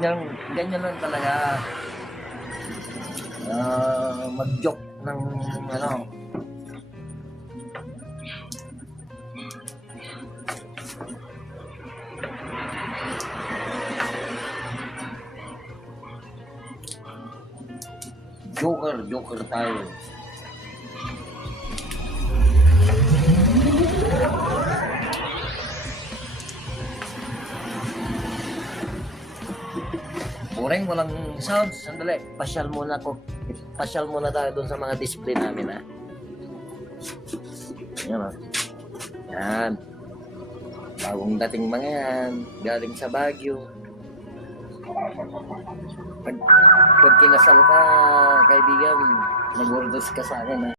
ganyan lang talaga. Mag-joke ng ano. Joker tayo. Boring, walang sound. Sandali, pasyal muna tayo doon sa mga display namin, ha. Yan, ha. Yan. Bagong dating mga yan. Galing sa Baguio. Pag kinasal ka, kaibigan, nag-orders ka sa akin, ha.